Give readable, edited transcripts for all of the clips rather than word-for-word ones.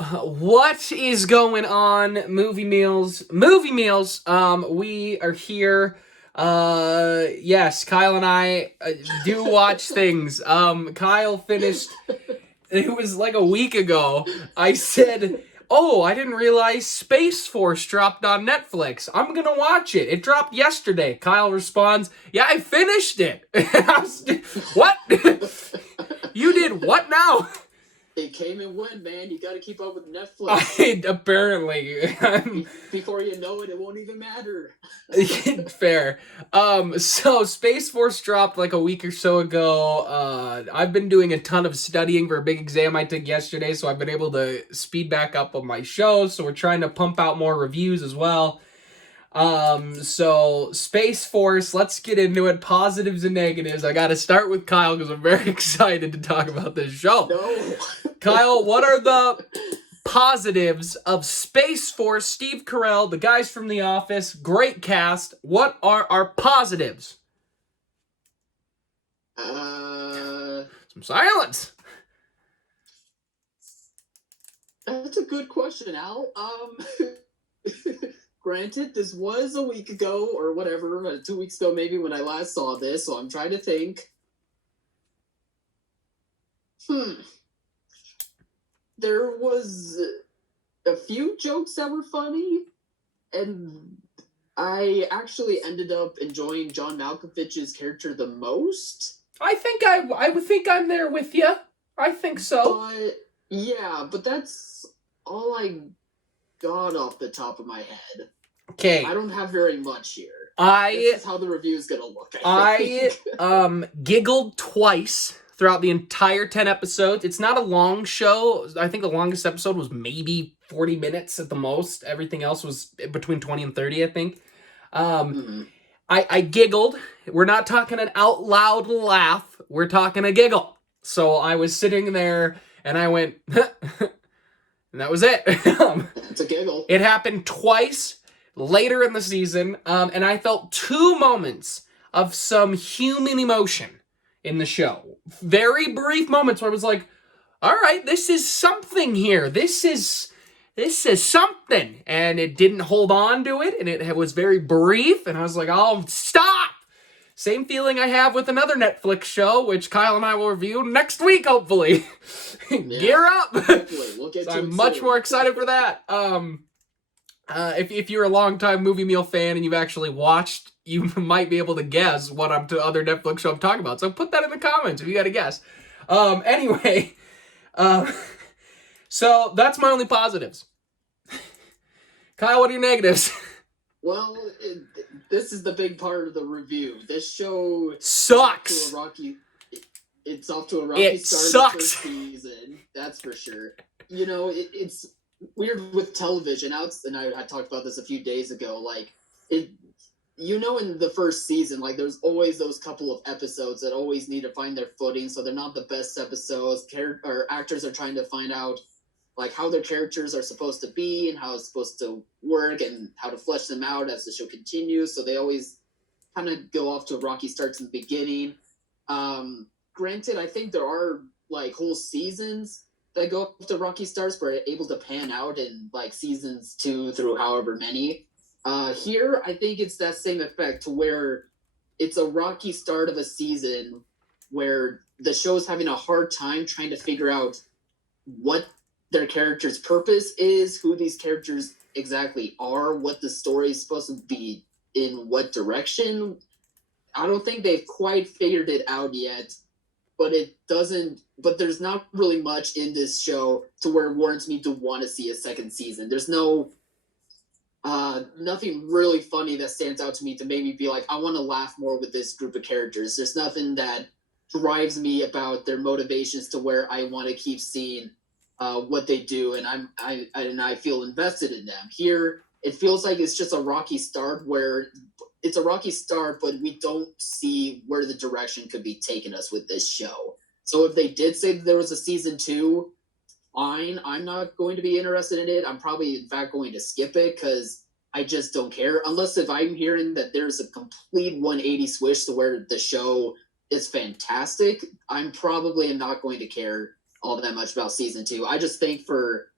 What is going on, movie meals? Movie meals. We are here. Yes, Kyle and I do watch things. Kyle finished. It was like a week ago. I said, "Oh, I didn't realize Space Force dropped on Netflix. I'm gonna watch it. It dropped yesterday." Kyle responds, "Yeah, I finished it." What? You did what now? It came and went, man. You got to keep up with Netflix. Apparently. Before you know it, it won't even matter. Fair. So Space Force dropped like a week or so ago. I've been doing a ton of studying for a big exam I took yesterday, so I've been able to speed back up on my shows. So we're trying to pump out more reviews as well. So Space Force, let's get into it. Positives and negatives. I got to start with Kyle because I'm very excited to talk about this show. No. Kyle, what are the positives of Space Force? Steve Carell, the guys from The Office, great cast. What are our positives? Some silence. That's a good question, Al. Granted, this was a week ago or whatever, 2 weeks ago maybe when I last saw this, so I'm trying to think. There was a few jokes that were funny, and I actually ended up enjoying John Malkovich's character the most. I think I'm there with you. I think so. But yeah, but that's all I got off the top of my head. Okay. I don't have very much here. This is how the review is gonna look. I giggled twice throughout the entire 10 episodes. It's not a long show. I think the longest episode was maybe 40 minutes at the most. Everything else was between 20 and 30, I think. I giggled. We're not talking an out loud laugh. We're talking a giggle. So I was sitting there and I went, and that was it. It's a giggle. It happened twice later in the season, and I felt two moments of some human emotion in the show. Very brief moments where I was like, all right, this is something here. This is something. And it didn't hold on to it, and it was very brief, and I was like, oh, stop! Same feeling I have with another Netflix show, which Kyle and I will review next week, hopefully. Gear up! We'll get so to I'm it much soon. more excited for that. If you're a longtime movie meal fan and you've actually watched, you might be able to guess what other Netflix show I'm talking about. So put that in the comments if you got to guess. Anyway, so that's my only positives. Kyle, what are your negatives? Well, this is the big part of the review. This show sucks. It's off to a rocky start. It sucks. The first season, that's for sure. You know, it's weird with television. And I talked about this a few days ago. Like, in the first season, like, there's always those couple of episodes that always need to find their footing, so they're not the best episodes. Actors are trying to find out, like, how their characters are supposed to be and how it's supposed to work and how to flesh them out as the show continues. So they always kind of go off to rocky starts in the beginning. Granted, I think there are, like, whole seasons that go up to rocky starts but are able to pan out in, like, seasons 2 through however many. Here, I think it's that same effect to where it's a rocky start of a season where the show's having a hard time trying to figure out what their character's purpose is, who these characters exactly are, what the story is supposed to be in what direction. I don't think they've quite figured it out yet, but there's not really much in this show to where it warrants me to want to see a second season. There's nothing really funny that stands out to me to make me be like, I want to laugh more with this group of characters. There's nothing that drives me about their motivations to where I want to keep seeing what they do, and I feel invested in them. Here, it feels like it's just a rocky start but we don't see where the direction could be taking us with this show. So if they did say that there was a season 2, fine. I'm not going to be interested in it. I'm probably, in fact, going to skip it because I just don't care. Unless if I'm hearing that there's a complete 180 switch to where the show is fantastic, I'm probably not going to care all that much about season 2. I just think for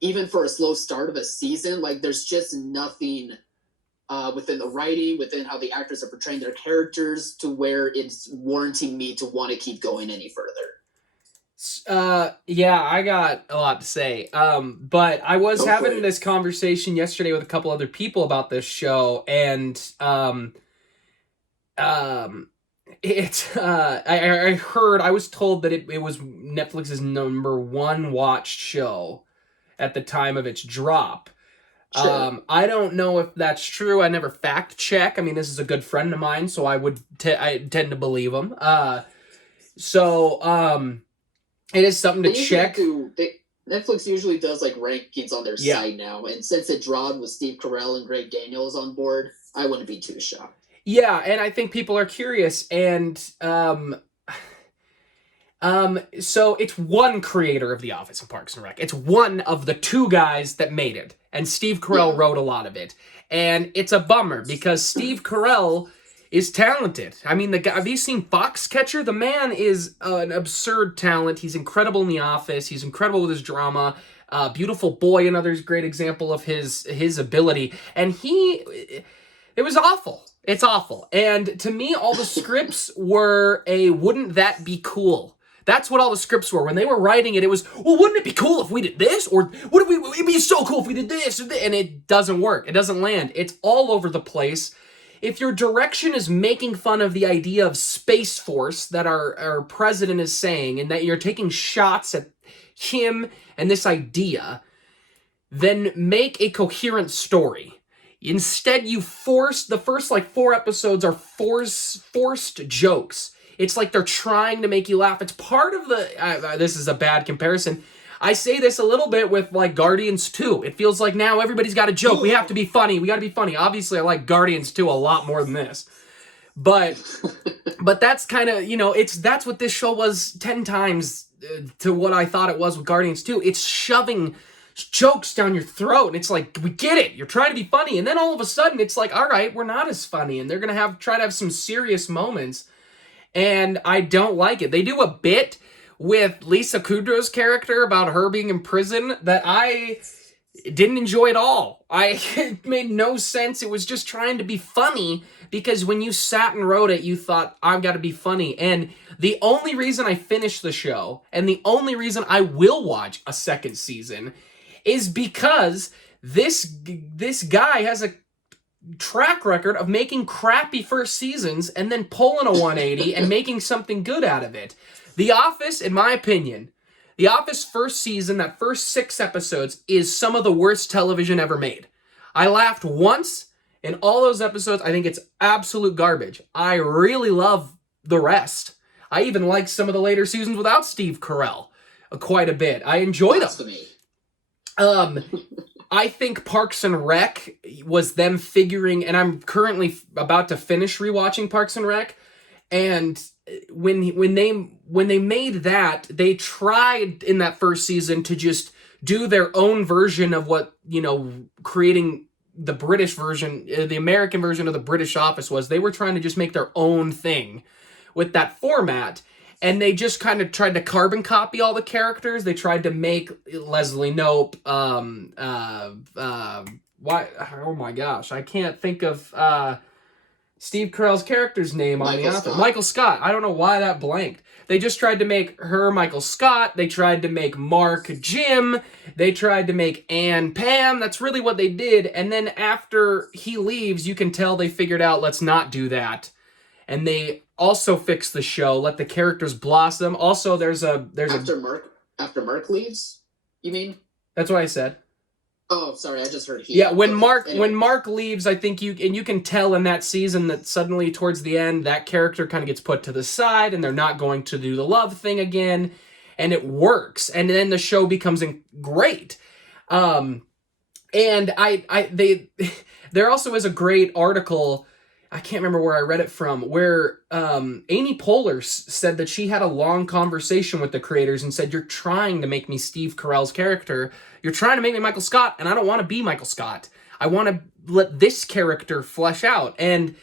even for a slow start of a season, like there's just nothing within the writing, within how the actors are portraying their characters, to where it's warranting me to want to keep going any further. Yeah, I got a lot to say. But I was having this conversation yesterday with a couple other people about this show, and I was told that it was Netflix's #1 watched show at the time of its drop. Sure. I don't know if that's true. I never fact check. I mean, this is a good friend of mine, so I tend to believe him. It is something to check. Netflix usually does like rankings on their site now, and since it dropped with Steve Carell and Greg Daniels on board, I wouldn't be too shocked. Yeah, and I think people are curious, and so it's one creator of The Office and Parks and Rec. It's one of the two guys that made it, and Steve Carell wrote a lot of it, and it's a bummer because Steve Carell is talented. I mean, the guy. Have you seen Foxcatcher? The man is an absurd talent. He's incredible in The Office. He's incredible with his drama. Beautiful Boy, another great example of his ability. And it was awful. It's awful. And to me, all the scripts were wouldn't that be cool? That's what all the scripts were. When they were writing it, it was, well, wouldn't it be cool if we did this? Or it'd be so cool if we did this? And it doesn't work. It doesn't land. It's all over the place. If your direction is making fun of the idea of Space Force that our president is saying, and that you're taking shots at him and this idea, then make a coherent story. Instead, you force the first 4 episodes are forced jokes. It's like they're trying to make you laugh. It's part of the. This is a bad comparison. I say this a little bit with Guardians 2. It feels like now everybody's got a joke. We have to be funny. We got to be funny. Obviously, I like Guardians 2 a lot more than this. But that's kind of, that's what this show was 10 times to what I thought it was with Guardians 2. It's shoving jokes down your throat. And it's like, we get it. You're trying to be funny. And then all of a sudden, it's like, all right, we're not as funny. And they're going to try to have some serious moments. And I don't like it. They do a bit with Lisa Kudrow's character about her being in prison that I didn't enjoy at all. It made no sense. It was just trying to be funny because when you sat and wrote it, you thought, I've got to be funny. And the only reason I finished the show and the only reason I will watch a second season is because this guy has a track record of making crappy first seasons and then pulling a 180 and making something good out of it. The Office, in my opinion, The Office first season, that first 6 episodes, is some of the worst television ever made. I laughed once in all those episodes. I think it's absolute garbage. I really love the rest. I even like some of the later seasons without Steve Carell quite a bit. I enjoyed them. I think Parks and Rec was them figuring, and I'm currently about to finish rewatching Parks and Rec, and when they made that, they tried in that first season to just do their own version of what, creating the British version, the American version of the British Office was. They were trying to just make their own thing with that format. And they just kind of tried to carbon copy all the characters. They tried to make Leslie Knope, why? Oh my gosh, I can't think of Steve Carell's character's name on the Office. Michael Scott. I don't know why that blanked. They just tried to make her Michael Scott. They tried to make Mark Jim. They tried to make Ann Pam. That's really what they did. And then after he leaves, you can tell they figured out, let's not do that. And they also fixed the show, let the characters blossom. Also, after Mark leaves, you mean? That's what I said. Oh, sorry, I just heard he. Yeah, when Mark leaves, I think you can tell in that season that suddenly towards the end, that character kind of gets put to the side, and they're not going to do the love thing again, and it works, and then the show becomes great. And there also is a great article. I can't remember where I read it from, where Amy Poehler said that she had a long conversation with the creators and said, you're trying to make me Steve Carell's character. You're trying to make me Michael Scott, and I don't want to be Michael Scott. I want to let this character flesh out. And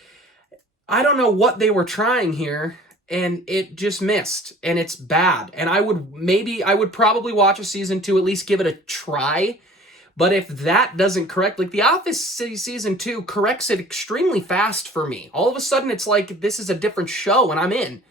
I don't know what they were trying here. and it just missed, and it's bad. And I would probably watch a season 2, at least give it a try. But if that doesn't correct, like The Office season 2 corrects it extremely fast for me. All of a sudden it's like this is a different show and I'm in.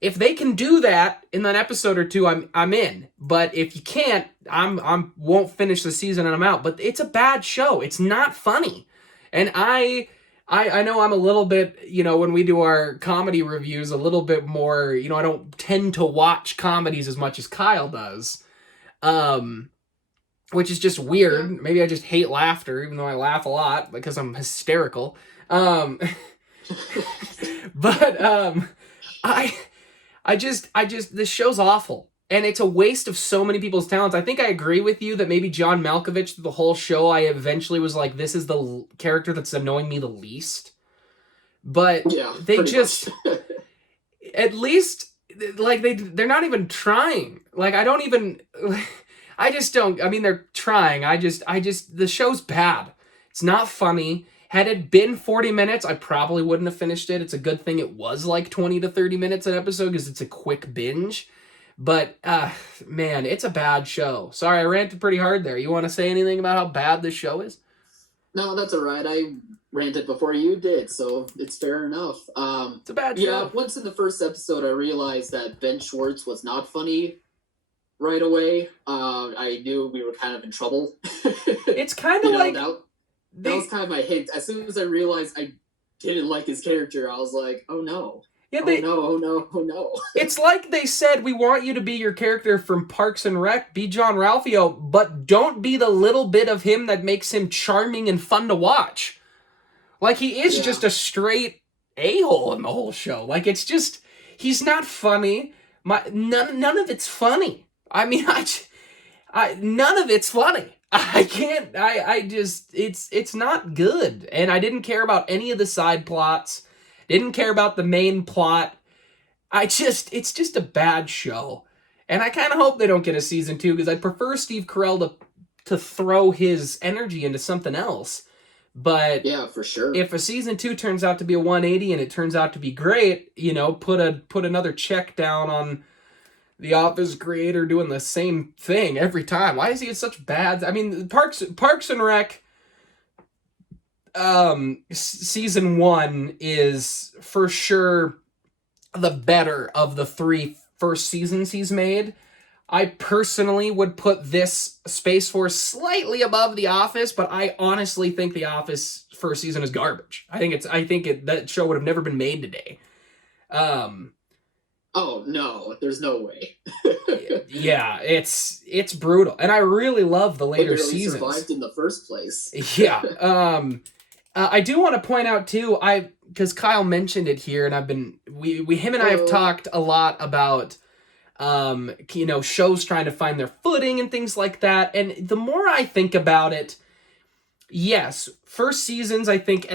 If they can do that in an episode or two, I'm in. But if you can't, I'm won't finish the season and I'm out. But it's a bad show. It's not funny. And I know I'm a little bit, when we do our comedy reviews, a little bit more, I don't tend to watch comedies as much as Kyle does. Which is just weird. Maybe I just hate laughter, even though I laugh a lot because I'm hysterical. I just, this show's awful. And it's a waste of so many people's talents. I think I agree with you that maybe John Malkovich, the whole show, I eventually was like, this is the character that's annoying me the least. But they just, at least, like, they're not even trying. Like, I just don't, they're trying. The show's bad. It's not funny. Had it been 40 minutes, I probably wouldn't have finished it. It's a good thing it was like 20 to 30 minutes an episode because it's a quick binge. But, man, it's a bad show. Sorry, I ranted pretty hard there. You want to say anything about how bad this show is? No, that's all right. I ranted before you did, so it's fair enough. It's a bad show. Yeah, once in the first episode, I realized that Ben Schwartz was not funny right away. I knew we were kind of in trouble. It's kind of like... That was kind of my hint. As soon as I realized I didn't like his character, I was like, oh no. Yeah, oh no. It's like they said, we want you to be your character from Parks and Rec, be John Ralphio, but don't be the little bit of him that makes him charming and fun to watch. Like, he is just a straight a-hole in the whole show. Like, it's just, he's not funny. None of it's funny. None of it's funny. It's not good. And I didn't care about any of the side plots. Didn't care about the main plot. It's just a bad show. And I kind of hope they don't get a season 2 because I'd prefer Steve Carell to throw his energy into something else. But yeah, for sure. If a season 2 turns out to be a 180 and it turns out to be great, put another check down on The Office creator doing the same thing every time. Why is he in such bad... Parks and Rec season 1 is for sure the better of the 3 first seasons he's made. I personally would put this Space Force slightly above The Office, but I honestly think The Office first season is garbage. I think that show would have never been made today. Oh no, there's no way. Yeah, it's brutal, and I really love the later seasons. Survived in the first place. Yeah. I do want to point out too, because Kyle mentioned it here, and him and I have talked a lot about, shows trying to find their footing and things like that. And the more I think about it, yes, first seasons I think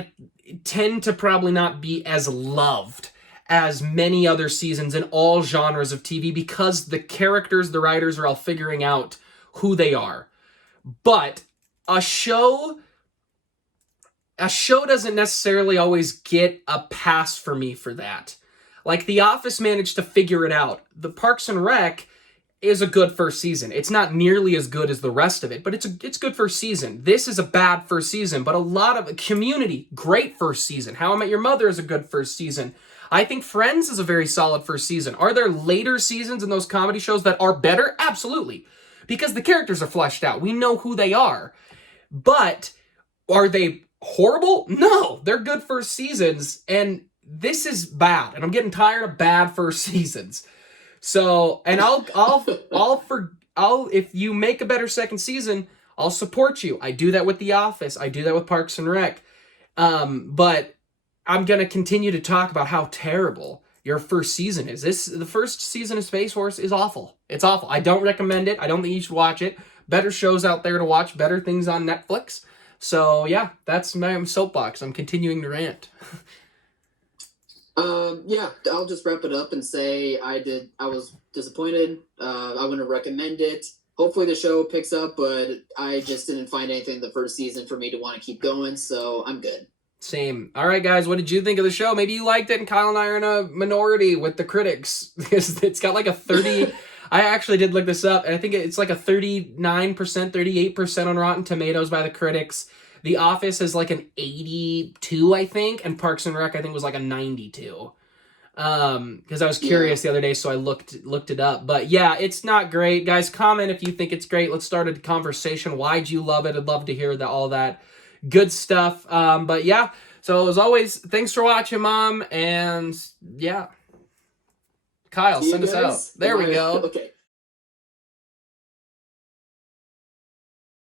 tend to probably not be as loved as many other seasons in all genres of TV because the characters, the writers are all figuring out who they are. But a show doesn't necessarily always get a pass for me for that. Like, The Office managed to figure it out. The Parks and Rec is a good first season. It's not nearly as good as the rest of it, but it's good first season. This is a bad first season, but a lot of Community, great first season. How I Met Your Mother is a good first season. I think Friends is a very solid first season. Are there later seasons in those comedy shows that are better? Absolutely. Because the characters are fleshed out. We know who they are. But are they horrible? No. They're good first seasons, and this is bad. And I'm getting tired of bad first seasons. So, and I'll if you make a better second season, I'll support you. I do that with The Office. I do that with Parks and Rec. But I'm going to continue to talk about how terrible your first season is. The first season of Space Force is awful. It's awful. I don't recommend it. I don't think you should watch it. Better shows out there to watch, better things on Netflix. So yeah, that's my soapbox. I'm continuing to rant. Yeah, I'll just wrap it up and say I was disappointed. I wouldn't recommend it. Hopefully the show picks up, but I just didn't find anything in the first season for me to want to keep going, so I'm good. Same. All right, guys, what did you think of the show? Maybe you liked it, and Kyle and I are in a minority with the critics. It's got like a 30... I actually did look this up, and I think it's like a 39%, 38% on Rotten Tomatoes by the critics. The Office is like an 82, I think, and Parks and Rec, I think, was like a 92. Because I was curious the other day, so I looked it up. But yeah, it's not great. Guys, comment if you think it's great. Let's start a conversation. Why'd you love it? I'd love to hear all that good stuff. But yeah, so as always, thanks for watching, Mom. And yeah, Kyle, send us out. There we go. Okay.